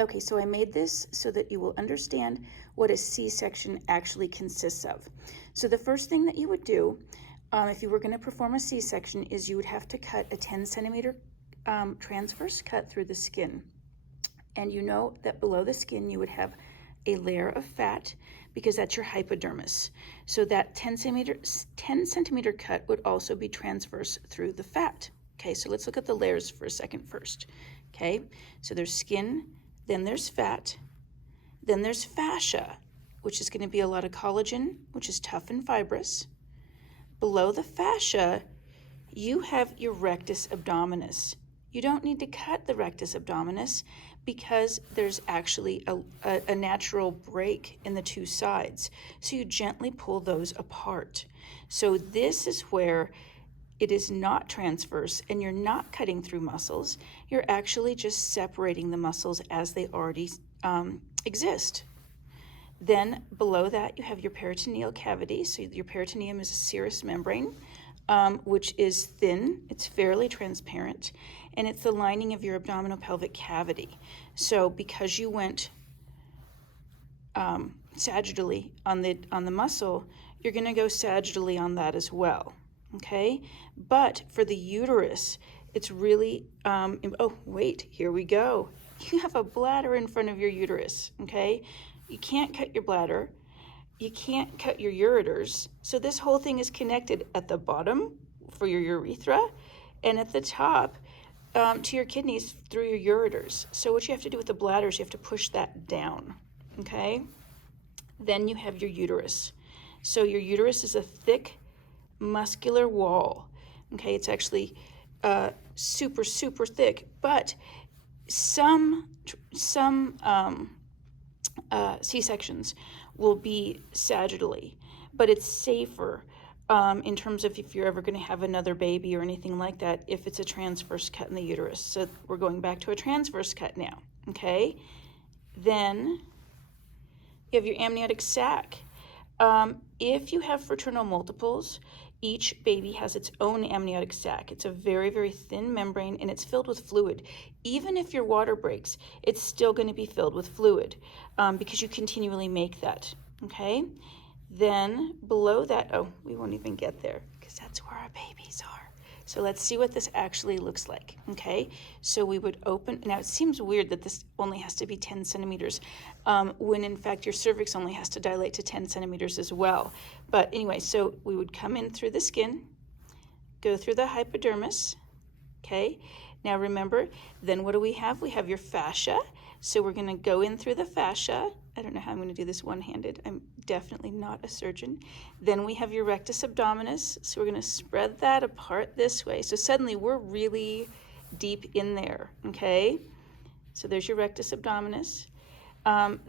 Okay, so I made this so that you will understand what a C-section actually consists of. So the first thing that you would do if you were going to perform a C-section is you would have to cut a 10 centimeter transverse cut through the skin. And you know that below the skin you would have a layer of fat because that's your hypodermis. So that 10 centimeter cut would also be transverse through the fat. Okay, so let's look at the layers for a second first. Okay, so there's skin, then there's fat, then there's fascia, which is going to be a lot of collagen, which is tough and fibrous. Below the fascia, you have your rectus abdominis. You don't need to cut the rectus abdominis because there's actually a natural break in the two sides. So you gently pull those apart. So this is where it is not transverse and you're not cutting through muscles. You're actually just separating the muscles as they already exist. Then below that you have your peritoneal cavity. So your peritoneum is a serous membrane, which is thin, it's fairly transparent, and it's the lining of your abdominal pelvic cavity. So because you went sagittally on the muscle, you're going to go sagittally on that as well. Okay, but for the uterus, it's really, oh, wait, here we go. You have a bladder in front of your uterus, okay? You can't cut your bladder. You can't cut your ureters. So this whole thing is connected at the bottom for your urethra and at the top to your kidneys through your ureters. So what you have to do with the bladder is you have to push that down, okay? Then you have your uterus. So your uterus is a thick, muscular wall. Okay, it's actually super, super thick, but some C-sections will be sagittally, but it's safer in terms of if you're ever going to have another baby or anything like that if it's a transverse cut in the uterus. So we're going back to a transverse cut now, okay? Then you have your amniotic sac. If you have fraternal multiples, each baby has its own amniotic sac. It's a very, very thin membrane and it's filled with fluid. Even if your water breaks, it's still going to be filled with fluid because you continually make that, okay? Then below that, oh, we won't even get there because that's where our babies are. So let's see what this actually looks like, okay? So we would open, now it seems weird that this only has to be 10 centimeters when in fact your cervix only has to dilate to 10 centimeters as well. But anyway, so we would come in through the skin, go through the hypodermis, okay? Now remember, then what do we have? We have your fascia. So we're gonna go in through the fascia. I don't know how I'm gonna do this one-handed. I'm definitely not a surgeon. Then we have your rectus abdominis. So we're gonna spread that apart this way. So suddenly we're really deep in there, okay? So there's your rectus abdominis.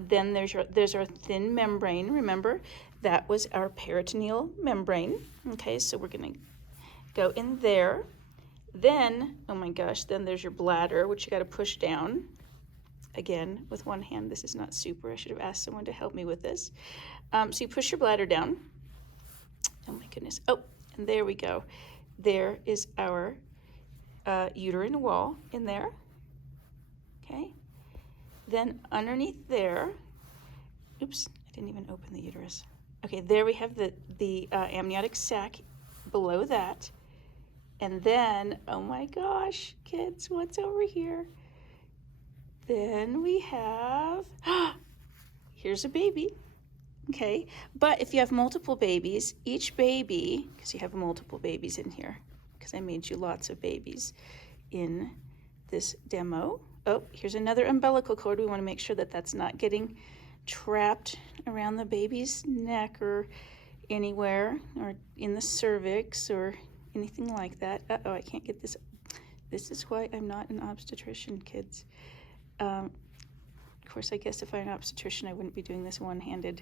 Then there's our thin membrane. Remember, that was our peritoneal membrane. Okay, so we're gonna go in there. Then, oh my gosh, then there's your bladder, which you gotta push down. Again, with one hand, this is not super. I should have asked someone to help me with this. So you push your bladder down. Oh my goodness. Oh, and there we go. There is our uterine wall in there. Okay. Then underneath there, oops, I didn't even open the uterus. Okay, there we have the amniotic sac below that. And then, oh my gosh, kids, what's over here? Then we have, here's a baby, okay? But if you have multiple babies, each baby, because you have multiple babies in here, because I made you lots of babies in this demo. Oh, here's another umbilical cord. We want to make sure that that's not getting trapped around the baby's neck or anywhere, or in the cervix or anything like that. Uh-oh, I can't get this. This is why I'm not an obstetrician, kids. Of course, I guess if I'm an obstetrician, I wouldn't be doing this one-handed.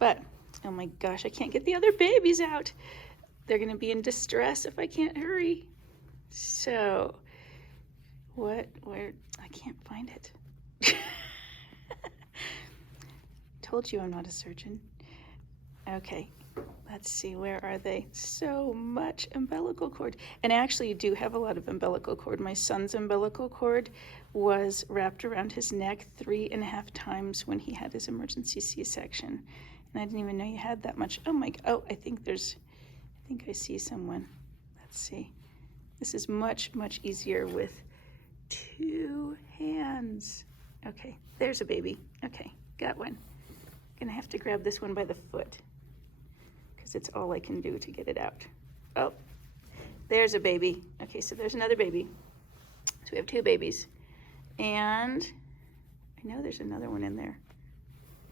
But, oh my gosh, I can't get the other babies out. They're going to be in distress if I can't hurry. So, where, I can't find it. Told you I'm not a surgeon. Okay, let's see, where are they? So much umbilical cord. And actually, you do have a lot of umbilical cord. My son's umbilical cord was wrapped around his neck 3.5 times when he had his emergency C-section. And I didn't even know you had that much. Oh my, oh, I think I see someone. Let's see. This is much, much easier with 2 hands. Okay, there's a baby. Okay, got one. Gonna have to grab this one by the foot because it's all I can do to get it out. Oh, there's a baby. Okay, so there's another baby. So we have 2 babies. And I know there's another one in there,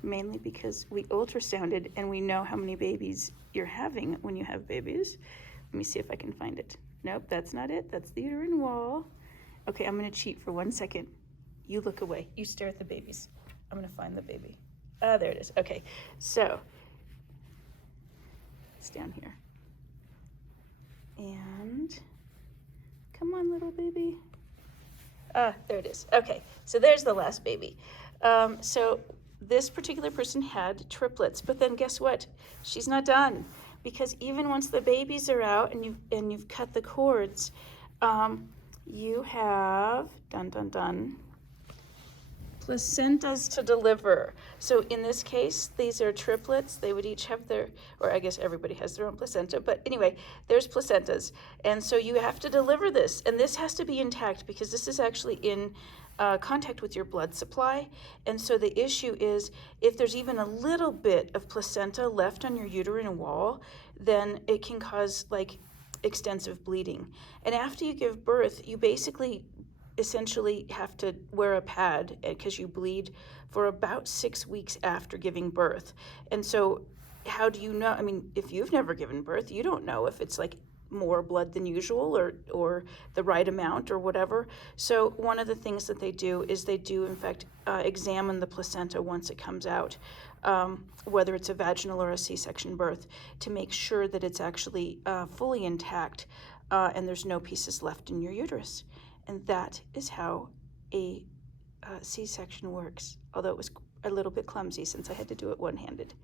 mainly because we ultrasounded and we know how many babies you're having when you have babies. Let me see if I can find it. Nope, that's not it. That's the uterine wall. Okay, I'm gonna cheat for 1 second. You look away. You stare at the babies. I'm gonna find the baby. Ah, there it is. Okay, so it's down here. And come on, little baby. Ah, there it is. Okay, so there's the last baby. So this particular person had triplets, but then guess what? She's not done, because even once the babies are out and you've cut the cords, you have placentas to deliver. So in this case, these are triplets. They would each have their, or I guess everybody has their own placenta, but anyway, there's placentas. And so you have to deliver this, and this has to be intact because this is actually in contact with your blood supply. And so the issue is if there's even a little bit of placenta left on your uterine wall, then it can cause like extensive bleeding. And after you give birth, you basically essentially have to wear a pad because you bleed for about 6 weeks after giving birth. And so how do you know? I mean, if you've never given birth, you don't know if it's like more blood than usual or the right amount or whatever. So one of the things that they do is they do in fact examine the placenta once it comes out, whether it's a vaginal or a C-section birth, to make sure that it's actually fully intact and there's no pieces left in your uterus. And that is how a C-section works, although it was a little bit clumsy since I had to do it one-handed.